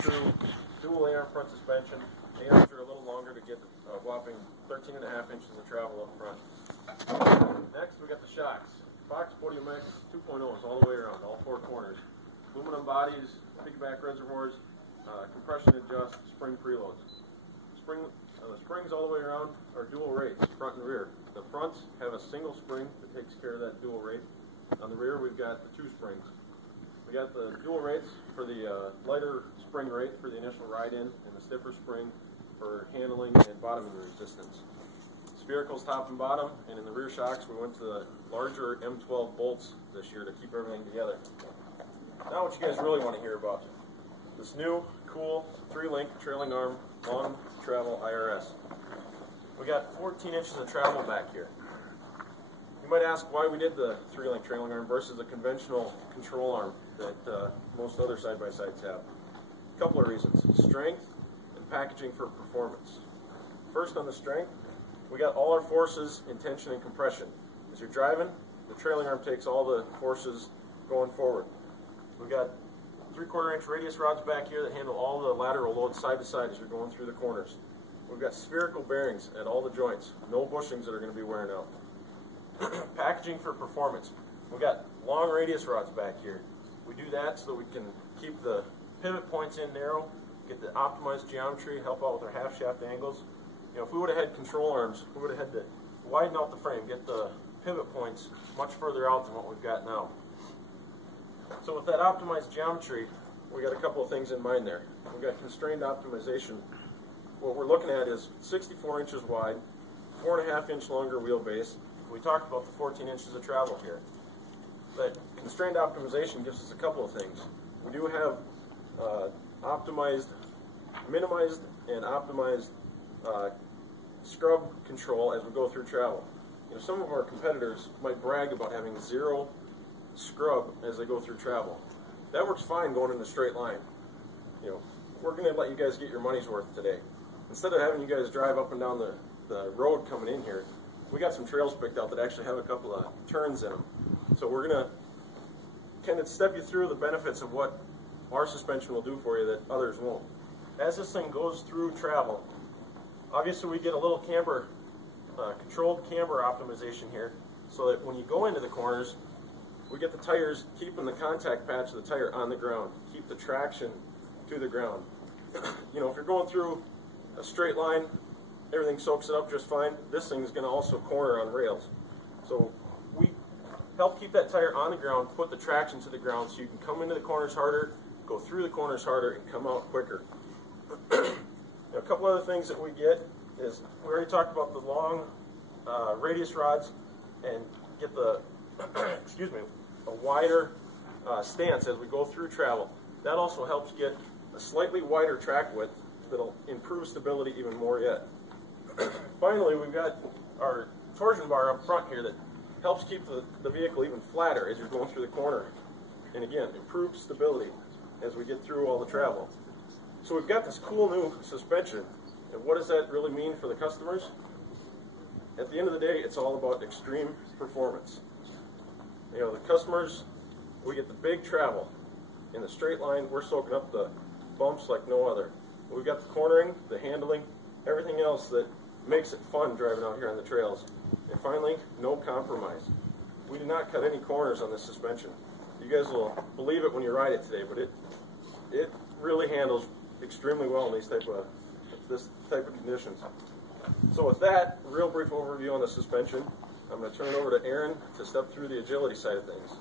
true dual AR front suspension. ARs are a little longer to get a whopping 13.5 inches of travel up front. Next, we got the shocks. Fox Podium X 2.0s all the way around, all four corners. Aluminum bodies, piggyback reservoirs, compression adjust, spring preloads. The springs all the way around are dual rates, front and rear. The fronts have a single spring that takes care of that dual rate. On the rear, we've got the two springs. We got the dual rates for the lighter spring rate for the initial ride-in, and the stiffer spring for handling and bottoming resistance. Sphericals top and bottom, and in the rear shocks, we went to the larger M12 bolts this year to keep everything together. Now what you guys really want to hear about. This new, cool, 3-link trailing arm, long travel IRS. We got 14 inches of travel back here. You might ask why we did the 3-link trailing arm versus a conventional control arm that most other side-by-sides have. A couple of reasons. Strength and packaging for performance. First, on the strength, we got all our forces in tension and compression. As you're driving, the trailing arm takes all the forces going forward. We've got 3/4 inch radius rods back here that handle all the lateral loads side to side as you're going through the corners. We've got spherical bearings at all the joints, no bushings that are going to be wearing out. Packaging for performance. We've got long radius rods back here. We do that so that we can keep the pivot points in narrow, get the optimized geometry, help out with our half shaft angles. You know, if we would have had control arms, we would have had to widen out the frame, get the pivot points much further out than what we've got now. So with that optimized geometry, we got a couple of things in mind there. We've got constrained optimization. What we're looking at is 64 inches wide, 4.5 inch longer wheelbase. We talked about the 14 inches of travel here. But constrained optimization gives us a couple of things. We do have minimized and optimized scrub control as we go through travel. You know, some of our competitors might brag about having 0 scrub as they go through travel. That works fine going in a straight line. You know, we're going to let you guys get your money's worth today. Instead of having you guys drive up and down the road coming in here, we got some trails picked out that actually have a couple of turns in them. So we're going to kind of step you through the benefits of what our suspension will do for you that others won't. As this thing goes through travel, obviously we get a little camber, controlled camber optimization here, so that when you go into the corners, we get the tires keeping the contact patch of the tire on the ground, keep the traction to the ground. You know, if you're going through a straight line, everything soaks it up just fine. This thing's going to also corner on rails. So we help keep that tire on the ground, put the traction to the ground so you can come into the corners harder, go through the corners harder, and come out quicker. Now, a couple other things that we get is, we already talked about the long radius rods and get the, excuse me, a wider stance as we go through travel. That also helps get a slightly wider track width that'll improve stability even more yet. Finally, we've got our torsion bar up front here that helps keep the vehicle even flatter as you're going through the corner. And again, improves stability as we get through all the travel. So we've got this cool new suspension. And what does that really mean for the customers? At the end of the day, it's all about extreme performance. You know, the customers, we get the big travel. In the straight line, we're soaking up the bumps like no other. We've got the cornering, the handling, everything else that makes it fun driving out here on the trails. And finally, no compromise. We did not cut any corners on this suspension. You guys will believe it when you ride it today, but it really handles extremely well in this type of conditions. So with that, real brief overview on the suspension. I'm going to turn it over to Aaron to step through the agility side of things.